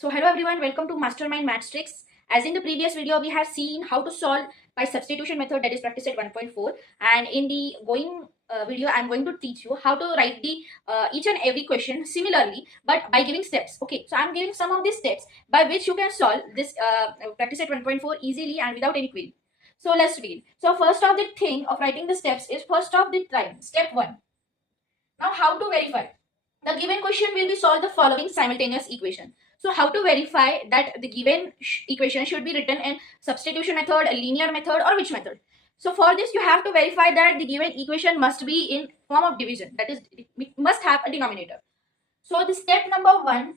So hello everyone, welcome to Mastermind Maths Tricks. As in the previous video, we have seen how to solve by substitution method, that is practice at 1.4, and in the going video, I'm going to teach you how to write the each and every question similarly, but by giving steps. Okay, so I'm giving some of these steps by which you can solve this practice at 1.4 easily and without any query. So let's begin. So first of the thing of writing the steps is first of the time, step 1. Now how to verify? The given question will be solved the following simultaneous equation. So how to verify that the given equation should be written in substitution method, a linear method, or which method? So for this you have to verify that the given equation must be in form of division, that is it must have a denominator. So the step number 1,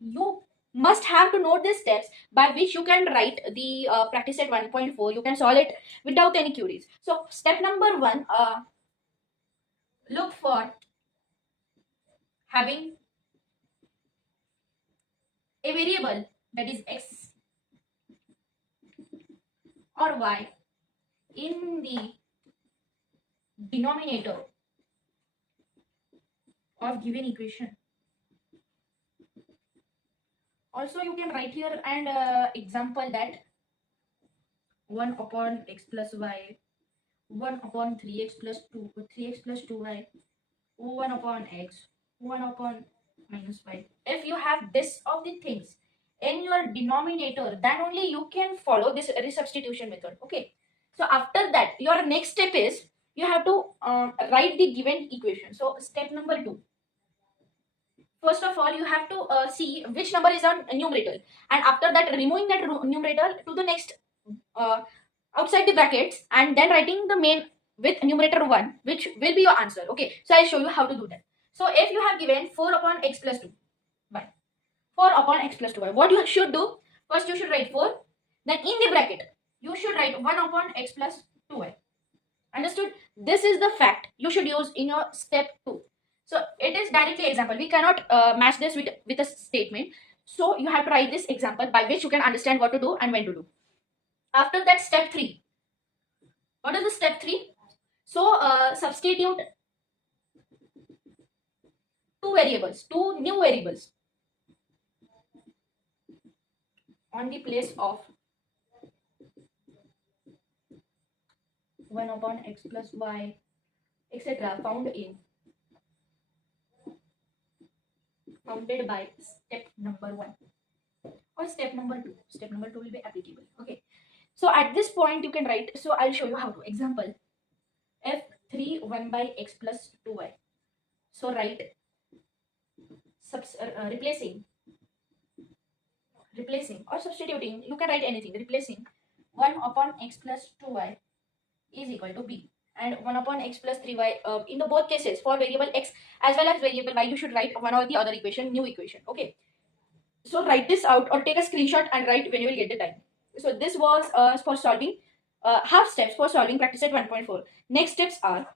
you must have to note the steps by which you can write the practice at 1.4. You can solve it without any queries. So step number 1, look for having a variable that is x or y in the denominator of given equation. Also you can write here and example that 1 upon x plus y, 1 upon 3x plus 2, 3x plus 2y, 1 upon x, 1 upon minus y. If you have this of the things in your denominator, then only you can follow this resubstitution method. Okay, so after that your next step is you have to write the given equation. So step number 2, first of all you have to see which number is on numerator, and after that removing that numerator to the next uh, outside the brackets, and then writing the main with numerator 1, which will be your answer. Okay, so I'll show you how to do that. So if you have given 4 upon x plus 2 y, 4 upon x plus 2y, what you should do, first you should write 4, then in the bracket you should write 1 upon x plus 2y. Understood? This is the fact you should use in your step 2. So it is directly example, we cannot match this with a statement. So you have to write this example by which you can understand what to do and when to do. After that, step 3. What is the step 3? So substitute two new variables on the place of 1 upon x plus y, etc. founded by step number 1 or step number 2. Step number 2 will be applicable. Okay. So at this point you can write. So I'll show you how to. Example, f3 1 by x plus 2y. So write replacing or substituting, you can write anything. Replacing 1 upon x plus 2y is equal to b, and 1 upon x plus 3y, in the both cases for variable x as well as variable y, you should write one or the other equation, new equation. Okay, so write this out or take a screenshot and write when you will get the time. So this was for solving half steps for solving practice at 1.4. Next steps are,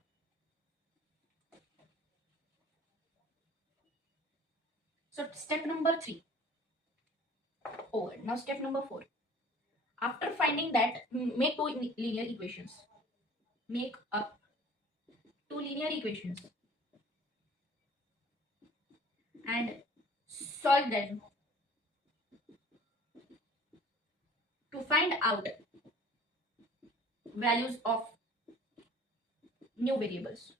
so step number 3 over. Now step number 4. After finding that, make two linear equations. Make up two linear equations and solve them to find out values of new variables.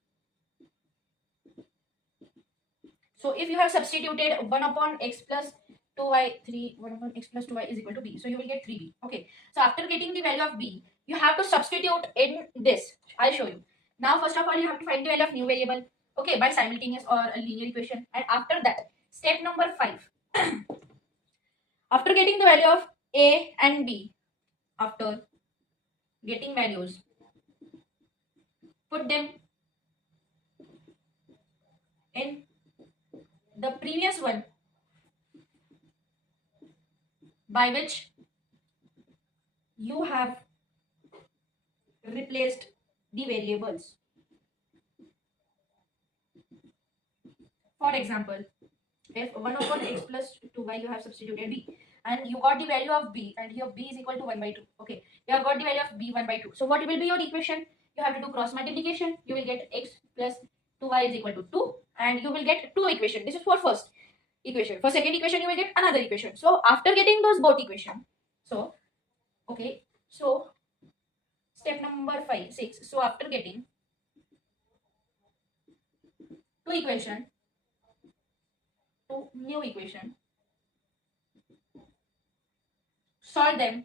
So if you have substituted 1 upon x plus 2y, 1 upon x plus 2y is equal to b, so you will get 3b. Okay, so after getting the value of b, you have to substitute in this. I'll show you. Now first of all you have to find the value of new variable, okay, by simultaneous or a linear equation. And after that, step number 5. After getting the value of a and b, after getting values, put them in the previous one by which you have replaced the variables. For example, if 1 upon x plus 2y you have substituted b, and you got the value of b, and here b is equal to 1 by 2. Okay, you have got the value of b 1 by 2. So what will be your equation? You have to do cross multiplication. You will get x plus 2y is equal to 2, and you will get two equation. This is for first. equation. For second equation, you will get another equation. So after getting those both equation, so okay, so step number 5, 6. So after getting two equation, two new equation, solve them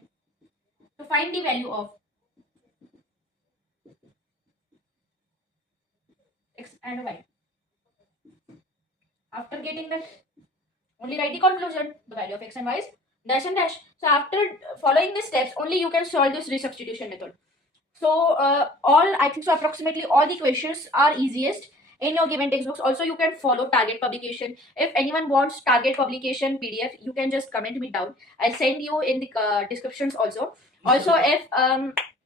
to find the value of x and y. After getting that, only write the conclusion. The value of x and y is dash and dash. So after following these steps, only you can solve this resubstitution method. So I think so approximately all the questions are easiest in your given textbooks. Also, you can follow target publication. If anyone wants target publication PDF, you can just comment me down. I'll send you in the descriptions also. Also, if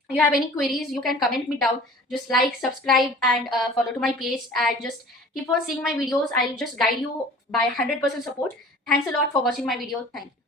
you have any queries, you can comment me down. Just like, subscribe, and follow to my page, and just keep on seeing my videos. I'll just guide you by 100% support. Thanks a lot for watching my video. Thank you.